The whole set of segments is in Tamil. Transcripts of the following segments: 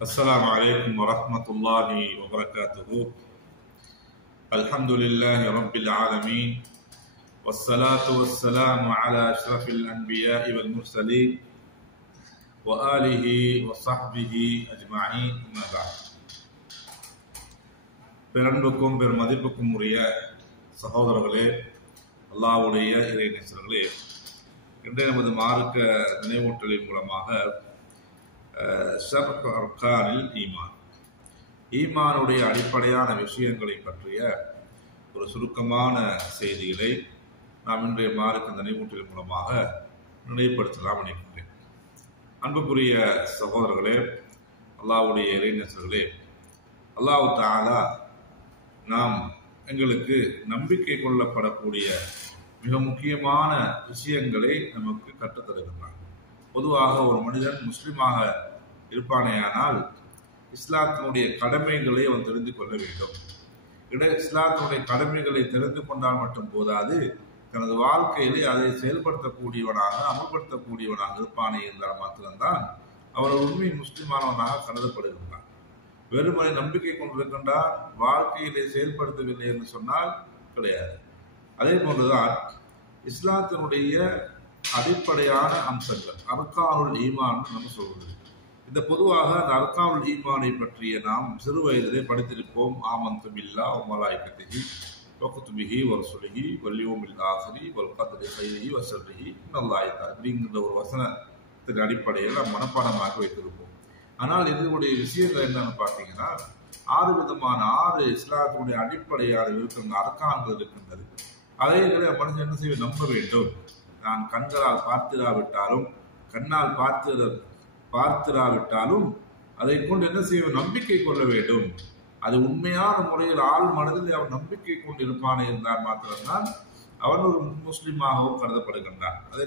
السلام عليكم ورحمة الله وبركاته. الحمد لله رب العالمين والصلاة والسلام على أشرف الأنبياء والمرسلين وآله وصحبه أجمعين أما بعد. பெரன்புக்கும் பெருமதிப்புக்கும் உரிய சகோதரர்களே, அல்லாஹ்வுடைய இறை நேசர்களே, இன்றைய நமது மார்க்க நினைவூட்டலின் மூலமாக ஷர்ஹ் அர்கானில் ஈமானுடைய அடிப்படையான விஷயங்களை பற்றிய ஒரு சுருக்கமான செய்திகளை நாம் இன்றைய மார்க்க நினைவூட்டலின் மூலமாக நினைவுபடுத்தலாம் நினைக்கின்றேன். அன்புக்குரிய சகோதரர்களே, அல்லாஹ்வுடைய இறைநேசர்களே, அல்லாஹ் தஆலா நாம் எங்களுக்கு நம்பிக்கை கொள்ளப்படக்கூடிய மிக முக்கியமான விஷயங்களை நமக்கு கற்றுத்தருகின்றான். பொதுவாக ஒரு மனிதன் முஸ்லிமாக இருப்பானேயானால் இஸ்லாத்தினுடைய கடமைகளை அவன் தெரிந்து கொள்ள வேண்டும். இஸ்லாத்தினுடைய கடமைகளை தெரிந்து கொண்டால் மட்டும் போதாது, தனது வாழ்க்கையிலே அதை செயல்படுத்தக்கூடியவனாக அமல்படுத்தக்கூடியவனாக இருப்பானே என்றால் மாத்திரம்தான் அவர் உண்மை முஸ்லிமானவனாக கருதப்படுகின்றான். வெறுமனை நம்பிக்கை கொண்டிருக்கின்றான், வாழ்க்கையிலே செயல்படுத்தவில்லை என்று சொன்னால் கிடையாது. அதே போன்றுதான் இஸ்லாத்தினுடைய அடிப்படையான அம்சங்கள் அர்கானுல் ஈமான் நம்ம சொல்வது. இந்த பொதுவாக அந்த அர்கானுல் ஈமானை பற்றிய நாம் சிறு வயதிலே படித்திருப்போம். ஆமன்து பில்லாஹி வ மலாயிகத்திஹி வ குதுபிஹி வ ருசுலிஹி வல் யௌமில் ஆகிரி வல் கத்ரி கைரிஹி வ ஷர்ரிஹி மினல்லாஹி தஆலா அப்படிங்கிற ஒரு வசனத்தின் அடிப்படையில் நாம் மனப்பாடமாக வைத்திருப்போம். ஆனால் இதனுடைய விஷயங்கள் என்னன்னு பார்த்தீங்கன்னா, 6 விதமான 6 இஸ்லாத்தினுடைய அடிப்படையான இருக்கிற அர்கான்கள் இருக்கின்றது. அதை மனுஷன் என்ன செய்ய நம்ப வேண்டும். நான் கண்களால் பார்த்திராவிட்டாலும் கண்ணால் பார்த்திராவிட்டாலும் அதை கொண்டு என்ன செய்ய நம்பிக்கை கொள்ள வேண்டும். அது உண்மையான முறையில் ஆள் மனதில் அவன் நம்பிக்கை கொண்டு இருப்பானே இருந்தால் மாத்திரம்தான் அவன் ஒரு முஸ்லிமாகவும் கருதப்படுகின்றான். அதை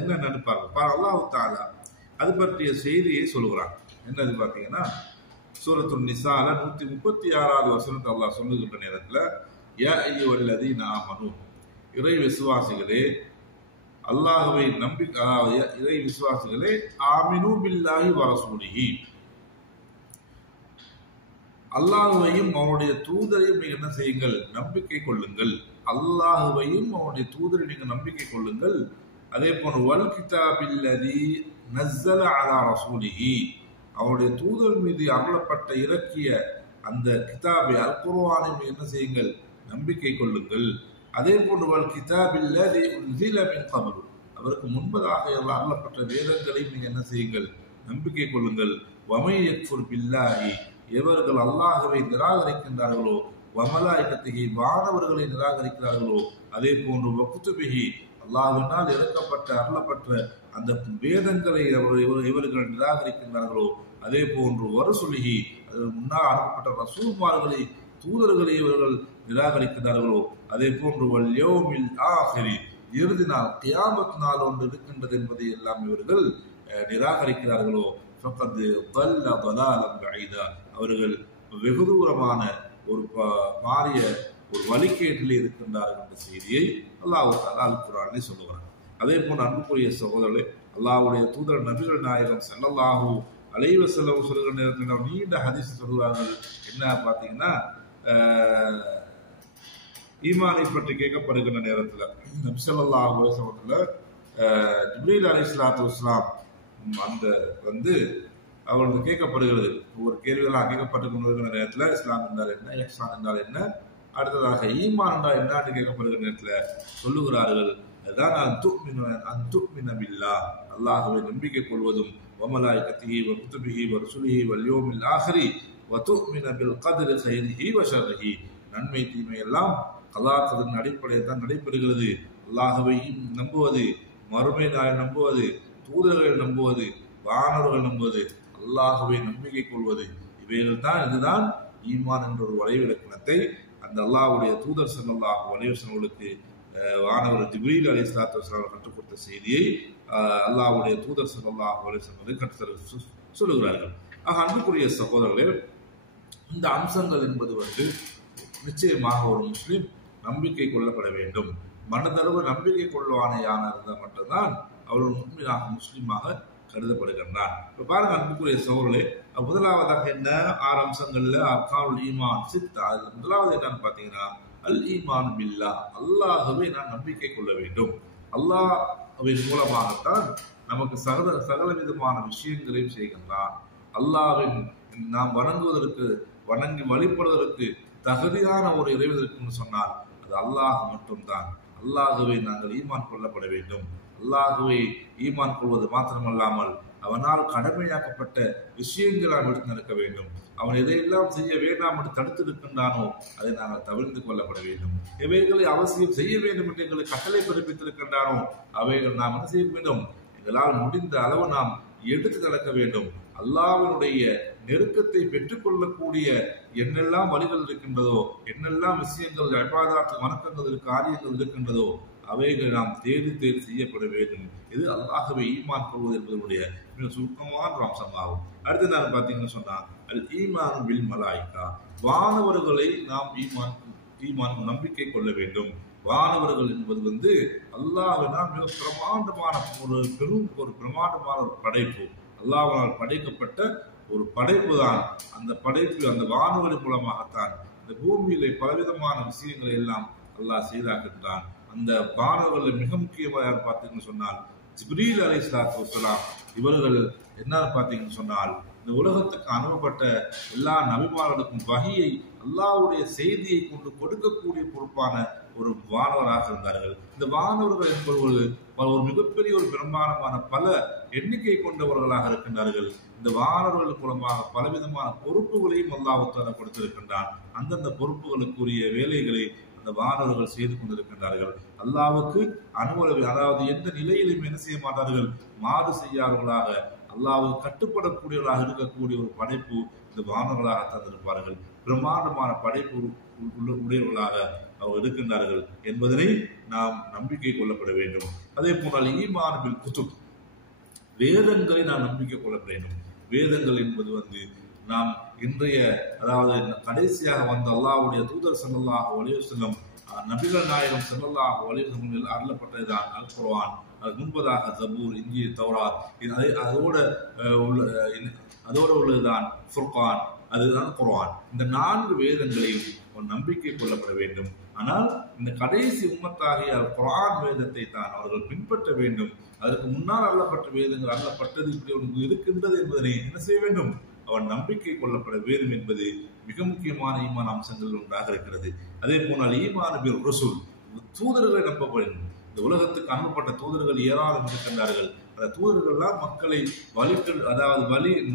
என்ன நினைப்பார்கள். அல்லாஹ் தஆலா அது பற்றிய செய்தியை சொல்கிறான். என்னது பார்த்தீங்கன்னா, சூரத்துன் நிசால 136வது வசனத்தை அல்லாஹ் சொல்லுகின்ற நேரத்தில், யா அய்யுஹல்லதீன ஆமனூ, இறை விசுவாசிகளே, அல்லாஹ்வை இறை விசுவாசிகளே, ஆமினு பில்லாஹி வ ரசூலிஹி, அல்லாஹ்வையும் அவனுடைய தூதரையும் நீங்க என்ன செய்யுங்கள், நம்பிக்கை கொள்ளுங்கள். அல்லாஹ்வையும் அவனுடைய தூதரை நீங்க நம்பிக்கை கொள்ளுங்கள். அதே போன்று வல் கிதாபில்லதி நஸ்ஸல அலா ரசூலிஹி, அவருடைய தூதர் மீது அருளப்பட்ட இறக்கிய அந்த கிதாபை அல் குர்ஆனை என்ன செய்யுங்கள், நம்பிக்கை கொள்ளுங்கள். அதே போன்று வல் கிதாபில்லதி உன்ஸில மின் கப்லு, அவருக்கு முன்பதாக அருளப்பட்ட வேதங்களை நீங்க என்ன செய்யுங்கள், நம்பிக்கை கொள்ளுங்கள். வமை யக்ஃபுர் பில்லாஹி, எவர்கள் அல்லாஹ்வை நிராகரிக்கின்றார்களோ, வமலாயிகத்திஹி, வானவர்களை நிராகரிக்கிறார்களோ, அதே போன்று வகுத்துபிஹி, அல்லாஹ்வினால் இறக்கப்பட்ட அருளப்பட்ட அந்த வேதங்களை இவர்கள் நிராகரிக்கின்றார்களோ, அதே போன்று வரசுலிஹி, அதற்கு முன்னால் அனுப்பப்பட்ட ரசூல்மார்களை தூதர்களை இவர்கள் நிராகரிக்கிறார்களோ, அதே போன்று வல் யௌமில் ஆகிரி, இறுதி நாள் கியாமத் நாள் ஒன்று இருக்கின்றது என்பதை எல்லாம் இவர்கள் நிராகரிக்கிறார்களோ, ஃபக்கத் ضل ضلالا بعيدا, அவர்கள் வெகு தூரமான ஒரு பாரிய ஒரு வழிகேட்டில் இருக்கின்றார்கள் என்ற செய்தியை அல்லாஹ் தஆலா அல் குர்ஆனில் சொல்லுகிறார். அதே போன்று அன்புக்குரிய சகோதரர்களே, அல்லாஹ்வுடைய தூதர் நபிகள் நாயகம் ஸல்லல்லாஹு அலைஹி வஸல்லம் சொல்லுகிற நேரத்தில் நீண்ட ஹதீஸ் சொல்லுவார்கள். என்ன பார்த்தீங்கன்னா, ஈமானை பற்றி கேட்கப்படுகின்ற நேரத்தில் நபி ஸல்லல்லாஹு அலைஹி வஸல்லம் ஜிப்ரீல் அலைஹிஸ்ஸலாத்து வஸ்ஸலாம் அந்த அவர்களுக்கு கேட்கப்படுகிறது. ஒவ்வொரு கேள்விகளாக கேட்கப்பட்டு கொண்டிருக்கிற நேரத்தில் இஸ்லாம் என்றால் என்ன, இஹ்சான் என்றால் என்ன, அடுத்ததாக ஈமான் என்றால் என்ன கேட்கப்படுகிற நேரத்தில் சொல்லுகிறார்கள், அதுதான் அன்துமின பில்லாஹ், அல்லாஹ்வை நம்பிக்கை கொள்வதும், வமலாயிகத்திஹி வ குதுபிஹி வ ருசுலிஹி வல் யௌமில் ஆகிரி வ துமின பில் கத்ரி கைரிஹி வ ஷர்ரிஹி, நன்மை தீமை எல்லாம் கலாத்தின் அடிப்படையில் தான் நடைபெறுகிறது. அல்லாஹ்வை நம்புவது, மறுமை நாள் நம்புவது, தூதர்களை நம்புவது, வானவர்கள் நம்புவது, அல்லாஹ்வை நம்பிக்கை கொள்வது, இவைகள் தான் இதுதான் ஈமான் என்ற ஒரு வரைவிலக்கணத்தை அந்த அல்லாஹ்வுடைய தூதர் ஸல்லல்லாஹு அலைஹி வஸல்லம் வானவர் ஜிப்ரீல் அலைஹிஸ்ஸலாத்து வஸ்ஸலாம் கற்றுக் கொடுத்த செய்தியை அல்லாஹ்வுடைய தூதர் ஸல்லல்லாஹு அலைஹி வஸல்லம் கற்றுத் சொல்லுகிறார்கள். ஆக அன்புக்குரிய சகோதரர்களே, இந்த அம்சங்கள் என்பது நிச்சயமாக ஒரு முஸ்லிம் நம்பிக்கை கொள்ளப்பட வேண்டும். மனதளவு நம்பிக்கை கொள்வானையான இருந்தால் மட்டும்தான் அவர்கள் உண்மையாக முஸ்லீமாக கருதப்படுகின்றான். இப்ப பாருங்க அன்புக்குரிய சகோதரர்களே, முதலாவதாக என்ன 6 அம்சங்கள்ல அர்கானுல் ஈமான் சித்தா. அதுல முதலாவது என்னன்னு பாத்தீங்கன்னா அல் ஈமான் பில்லா, அல்லாஹ்வை நான் நம்பிக்கை கொள்ள வேண்டும். அல்லாஹ்வின் மூலமாகத்தான் நமக்கு சகல விதமான விஷயங்களையும் செய்கின்றான். அல்லாஹ்வின் நாம் வணங்கி வழிபடுவதற்கு தகுதியான ஒரு இறைவன் இருக்குன்னு சொன்னால் அது அல்லாஹ் மட்டும்தான். அல்லாஹ்வை நாங்கள் ஈமான் கொள்ளப்பட வேண்டும். அல்லாஹ்வை ஈமான் கொள்வது மாத்திரமல்லாமல் அவனால் கடமையாக்கப்பட்ட விஷயங்கள் நாம் எடுத்து நடக்க வேண்டும். அவன் எதையெல்லாம் செய்ய வேண்டாம் என்று தடுத்து இருக்கின்றானோ அதை நாங்கள் தவிர்த்து கொள்ளப்பட வேண்டும். எவைகளை அவசியம் செய்ய வேண்டும் என்று எங்களை கட்டளை பிறப்பித்திருக்கின்றானோ அவைகள் நாம் என்ன செய்ய வேண்டும்? எங்களால் முடிந்த அளவு நாம் எடுத்து நடக்க வேண்டும். அல்லாஹ்வினுடைய நெருக்கத்தை பெற்றுக் கொள்ளக்கூடிய என்னெல்லாம் வழிகள் இருக்கின்றதோ, என்னெல்லாம் விஷயங்கள் இபாதத் வணக்கங்கள் காரியங்கள் இருக்கின்றதோ அவைகள் நாம் தேடி செய்யப்பட வேண்டும். இது அல்லாஹ்வை ஈமான் கொள்வது என்பதனுடைய மிக சுருக்கமான ஒரு அம்சமாகும். அடுத்து நான் பார்த்தீங்கன்னு சொன்னா அல் ஈமான் பில் மலாயிகா, வானவர்களை நாம் ஈமான் நம்பிக்கை கொள்ள வேண்டும். வானவர்கள் என்பது அல்லாஹ்வினால் மிக பிரமாண்டமான ஒரு பிரமாண்டமான ஒரு படைப்பு. அல்லாஹ்வினால் படைக்கப்பட்ட ஒரு படைப்பு தான். அந்த படைப்பு அந்த வானவர்களின் மூலமாகத்தான் இந்த பூமியிலே பலவிதமான விஷயங்களை எல்லாம் அல்லாஹ் செய்தாக்கின்றான். அந்த வானவர்கள் மிக முக்கியமாக பார்த்தீங்கன்னு சொன்னால் ஜிப்ரீல் அலைஹிஸ்ஸலாத்து வஸ்ஸலாம் இவர்கள் என்ன பார்த்தீங்கன்னு சொன்னால் இந்த உலகத்துக்கு அனுப்பப்பட்ட எல்லா நபிமார்களுக்கும் வஹியை அல்லாஹ்வுடைய செய்தியை கொண்டு கொடுக்கக்கூடிய பொறுப்பான ஒரு வானவராக இருந்தார்கள். இந்த வானவர்கள் என்பவர்கள் ஒரு மிகப்பெரிய ஒரு பிரமாண்டமான பல எண்ணிக்கை கொண்டவர்களாக இருக்கின்றார்கள். இந்த வானவர்கள் மூலமாக பலவிதமான பொறுப்புகளையும் அல்லாஹ் தஆலா கொடுத்திருக்கின்றான். அந்தந்த பொறுப்புகளுக்குரிய வேலைகளை அந்த வானவர்கள் செய்து கொண்டிருக்கின்றார்கள். அல்லாஹ்வுக்கு அனுமதி, அதாவது எந்த நிலையிலும் என்ன செய்ய மாட்டார்கள், மாறு செய்யாதவர்களாக அல்லாஹ்வுக்கு கட்டுப்படக்கூடியவர்களாக இருக்கக்கூடிய ஒரு படைப்பு இந்த வானவர்களாக தந்திருப்பார்கள். பிரமாண்டமான படைப்பு உடையவர்களாக அவர் இருக்கின்றார்கள் என்பதனை நாம் நம்பிக்கை கொள்ளப்பட வேண்டும். அதே போனால் ஈமான் பில் குதுப், வேதங்களை நாம் நம்பிக்கை கொள்ள வேண்டும். வேதங்கள் என்பது நாம் இன்றைய அதாவது கடைசியாக வந்த அல்லாஹ்வுடைய தூதர் ஸல்லல்லாஹு அலைஹி வஸல்லம் நபிகள் நாயகம் ஸல்லல்லாஹு அலைஹி வஸல்லம் அருளப்பட்டதுதான் அல் குர்ஆன். அது முன்பதாக ஜபூர், இன்ஜீல், தௌராத், அதோடு உள்ளதுதான் ஃபுர்கான், அதுதான் குர்ஆன். இந்த 4 வேதங்களையும் நம்பிக்கை கொள்ளப்பட வேண்டும். ஆனால் இந்த கடைசி உம்மத்தாகிய குர்ஆன் வேதத்தை தான் அவர்கள் பின்பற்ற வேண்டும். அதற்கு முன்னால் அருளப்பட்ட வேதங்கள் அருளப்பட்டது இப்படி ஒன்று இருக்கின்றது என்பதனை என்ன செய்ய வேண்டும்? அவன் நம்பிக்கை கொள்ளப்பட வேண்டும் என்பது மிக முக்கியமான ஈமான் அம்சங்கள் ஒன்றாக இருக்கிறது. அதே போனால் ஈமான் பில் ரசூல், தூதர்களை நம்ப வேண்டும். இந்த உலகத்துக்கு அனுப்பப்பட்ட தூதர்கள் ஏராளம் இருக்கின்றார்கள். அந்த தூதர்கள்லாம் மக்களை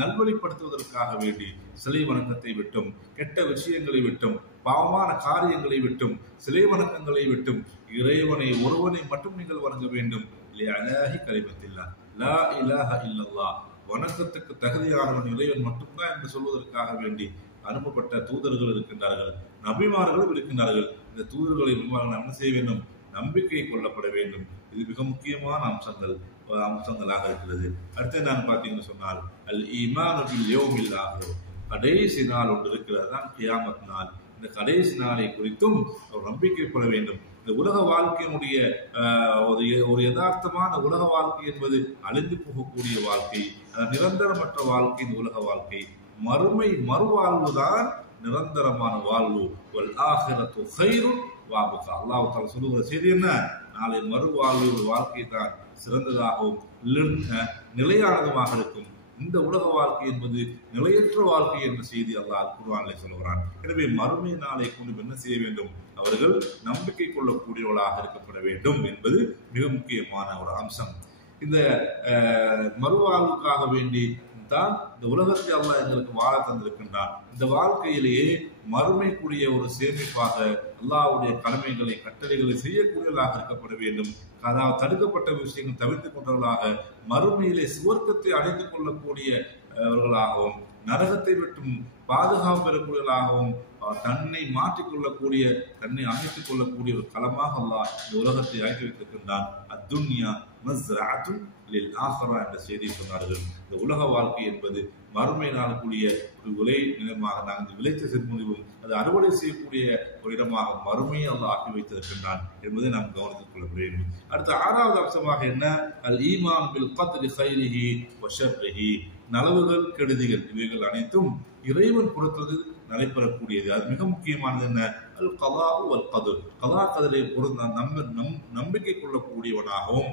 நல்வழிப்படுத்துவதற்காக வேண்டி சிலை வணக்கத்தை விட்டும், கெட்ட விஷயங்களை விட்டும், பாவமான காரியங்களை விட்டும், சிலை வணக்கங்களை விட்டும் இறைவனை ஒருவனை மட்டும் நீங்கள் வணங்க வேண்டும். லா இலாஹ இல்லல்லாஹ், வணக்கத்துக்கு தகுதியானவன் இறைவன் மட்டும்தான் என்று சொல்வதற்காக வேண்டி அனுப்பப்பட்ட தூதர்கள் இருக்கின்றார்கள், நபிமார்களும் இருக்கின்றார்கள். இந்த தூதர்களை என்ன செய்ய வேண்டும்? நம்பிக்கை கொள்ளப்பட வேண்டும். இது மிக முக்கியமான அம்சங்களாக இருக்கிறது. அடுத்து நான் பார்த்தீங்கன்னு சொன்னால் அல் ஈமான் பில் யௌமில் ஆகிர், கடைசி நாள் ஒன்று இருக்கிறது தான் கியாமத் நாள். இந்த கடைசி நாளை குறித்தும் நம்பிக்கைப்பட வேண்டும். இந்த உலக வாழ்க்கையினுடைய ஒரு யதார்த்தமான உலக வாழ்க்கை என்பது அழிந்து போகக்கூடிய வாழ்க்கை, நிரந்தரமற்ற வாழ்க்கை. இந்த உலக வாழ்க்கை மறுவாழ்வுதான் நிரந்தரமான வாழ்வு. ஆகிரத்து கைரும் வாபுகா. அல்லாஹ் தஆலா சொல்லுகிற செய்தி என்ன? நாளை மறுவாழ்வு ஒரு வாழ்க்கை தான் சிறந்ததாகவும் நிலையானதுமாக இருக்கும். இந்த உலக வாழ்க்கை என்பது நிலையற்ற வாழ்க்கை என்ற செய்தி அல்லாஹ் குர்ஆனிலே சொல்கிறான். எனவே மறுமை நாளை கொண்டு என்ன செய்ய வேண்டும்? அவர்கள் நம்பிக்கை கொள்ளக்கூடியவர்களாக இருக்கப்பட வேண்டும் என்பது மிக முக்கியமான ஒரு அம்சம். இந்த மறுவாழ்வுக்காக வேண்டி தான் இந்த உலகத்தை அல்லாஹ் எங்களுக்கு வாழ தந்திருக்கின்றான். இந்த வாழ்க்கையிலேயே மறுமைக்குரிய ஒரு சேமிப்பாக அல்லாஹ்வுடைய கடமைகளை கட்டளைகளை செய்யக்கூடியவர்களாக இருக்கப்பட வேண்டும். அதாவது தடுக்கப்பட்ட விஷயங்கள் தவிர்த்துக் கொண்டவர்களாக மறுமையிலே சுவர்க்கத்தை அடைந்து கொள்ளக்கூடியவர்களாகவும் நரகத்தை விட்டும் பாதுகாப்பு பெறக்கூடியவர்களாகவும் தன்னை மாற்றிக்கொள்ளக்கூடிய, தன்னை அமைத்துக் கொள்ளக்கூடிய ஒரு களமாக அல்லாஹ் இந்த உலகத்தை ஆக்கி வைத்திருக்கின்றான். அத்துன்யா மஸ்ரஅத்துன் லில் ஆஹிரா என்ற செய்தியை சொன்னார்கள். இந்த உலக வாழ்க்கை என்பது மறுமை நாளக்கூடிய ஒரு விளை நிலமாக, நாங்கள் விளைச்ச செல்முடிவும் அது அறுவடை செய்யக்கூடிய ஒரு இடமாக மறுமையை அல்லாஹ் ஆக்கி வைத்திருக்கின்றான் என்பதை நாம் கவனித்துக் கொள்ள வேண்டும். அடுத்த 6வது அம்சமாக என்ன? அல் ஈமான் பில் கத்ரி கைரிஹி வ ஷர்ரிஹி. நலவுகள் கெடுதிகள் இவைகள் அனைத்தும் இறைவன் புறத்தது நடைபெறக்கூடியது. அது மிக முக்கியமானது என்ன? அல் கலாஉ வல் கத்ர். கலா கதரை நம்பிக்கை கொள்ளக்கூடியவனாகவும்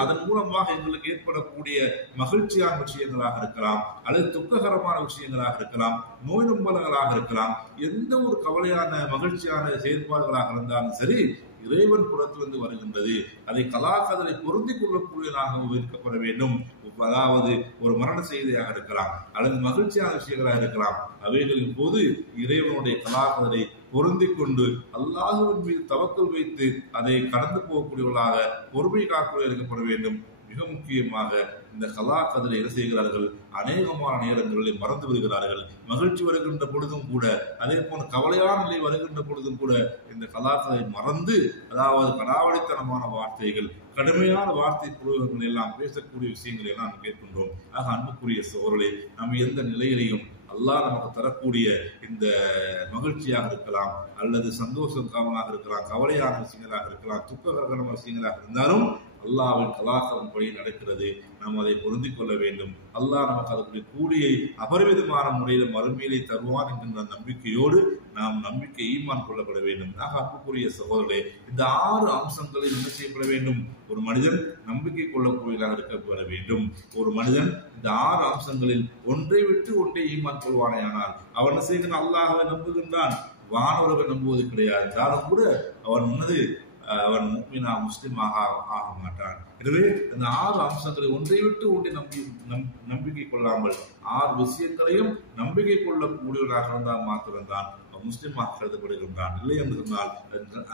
அதன் மூலமாக எங்களுக்கு ஏற்படக்கூடிய மகிழ்ச்சியான விஷயங்களாக இருக்கலாம், அல்லது துக்ககரமான விஷயங்களாக இருக்கலாம், நோய் நொம்பலங்களாக இருக்கலாம், எந்த ஒரு கவலையான மகிழ்ச்சியான செயற்பாடுகளாக இருந்தாலும் சரி இறைவன் புறத்திலிருந்து வருகின்றது. அதை கலாக்கதரை பொருந்தி கொள்ளக்கூடியதாக இருக்கப்பட வேண்டும். அதாவது ஒரு மரண செய்தியாக இருக்கலாம், அல்லது மகிழ்ச்சியான விஷயங்களாக இருக்கலாம். அவைகளின் போது இறைவனுடைய கலாக்கதரை பொருந்தி கொண்டு அல்லாஹ்வின் மீது தவக்கல் வைத்து அதை கடந்து போகக்கூடியவர்களாக பொறுமை காக்க இருக்கப்பட வேண்டும். மிக முக்கியமாக இந்த கலா கதிரை என்ன செய்கிறார்கள்? அநேகமான நேரங்களில் மறந்து வருகிறார்கள். மகிழ்ச்சி வருகின்ற பொழுதும் கூட, அதே போல கவலையான நிலை வருகின்ற பொழுதும் கூட இந்த கலாக்கதை மறந்து, அதாவது கடாவடித்தனமான வார்த்தைகள், கடுமையான வார்த்தை புரோகங்கள் எல்லாம் பேசக்கூடிய விஷயங்களை எல்லாம் நாம் கேட்கின்றோம். ஆக அன்புக்குரிய சோழர்களே, நம்ம எந்த நிலையிலையும் அல்லாஹ் நமக்கு தரக்கூடிய இந்த மகிழ்ச்சியாக இருக்கலாம், அல்லது சந்தோஷமாக இருக்கலாம், கவலையான விஷயங்களாக இருக்கலாம், துக்ககரமான விஷயங்களாக இருந்தாலும் அல்லாஹ்வின் கலாச்சாரம் படி நடக்கிறது. நாம் அதை பொருந்திக் கொள்ள வேண்டும். அல்லாஹ் நமக்கு அதற்குரிய கூலியை அபரிமிதமான முறையில் மறுமையிலே தருவான் என்கின்ற நம்பிக்கையோடு நாம் நம்பிக்கை ஈமான் கொள்ளப்பட வேண்டும். அன்புக்குரிய சகோதரர்களே, இந்த 6 அம்சங்களில் என்ன செய்யப்பட வேண்டும்? ஒரு மனிதன் நம்பிக்கை கொள்ளக்கூடியதாக இருக்கப்பட வேண்டும். ஒரு மனிதன் இந்த 6 அம்சங்களில் ஒன்றை விட்டு ஒன்றை ஈமான் கொள்வானேயானால் அவன் என்ன செய்கிறான்? அல்லாஹ்வை நம்புகின்றான், வானவர்கள் நம்புவது கிடையாது. யாரும் கூட அவன் முஃமினா முஸ்லிமாக ஆக மாட்டான். எனவே இந்த 6 அம்சங்களை ஒன்றை விட்டு ஒன்றை நம்பிக்கை கொள்ளாமல் 6 விஷயங்களையும் நம்பிக்கை கொள்ளக்கூடியவராக இருந்தால் மாத்திரம்தான் முஸ்லிமாக கருதப்படுகின்றான். இல்லை என்று சொன்னால்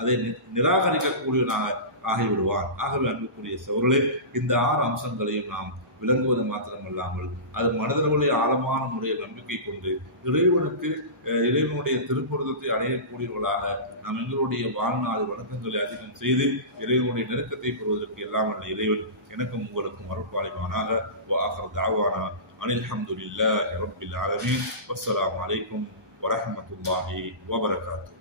அதை நிராகரிக்கக்கூடியவனாக ஆகிவிடுவான். ஆகவே அன்புக்குரிய சகோதரர்களே, இந்த 6 அம்சங்களையும் நாம் விளங்குவது மாத்திரமல்லாமல் அது மனதளவிலே ஆழமான முறையில் நம்பிக்கை கொண்டு இறைவனுடைய திருப்பொருத்தத்தை அடையக்கூடியவர்களாக நாம் எங்களுடைய வாழ்நாள் வணக்கங்களை அதிகம் செய்து இறைவனுடைய நெருக்கத்தை பெறுவதற்கு எல்லாம் அல்ல இறைவன் எனக்கும் உங்களுக்கும் அருள்பாலிப்பானாக. வஆகிரு தஅவானா அனில் ஹம்துலில்லாஹி ரப்பில் ஆலமீன். வஸ்ஸலாமு அலைக்கும் வரஹ்மத்துல்லாஹி வபரகாத்துஹு.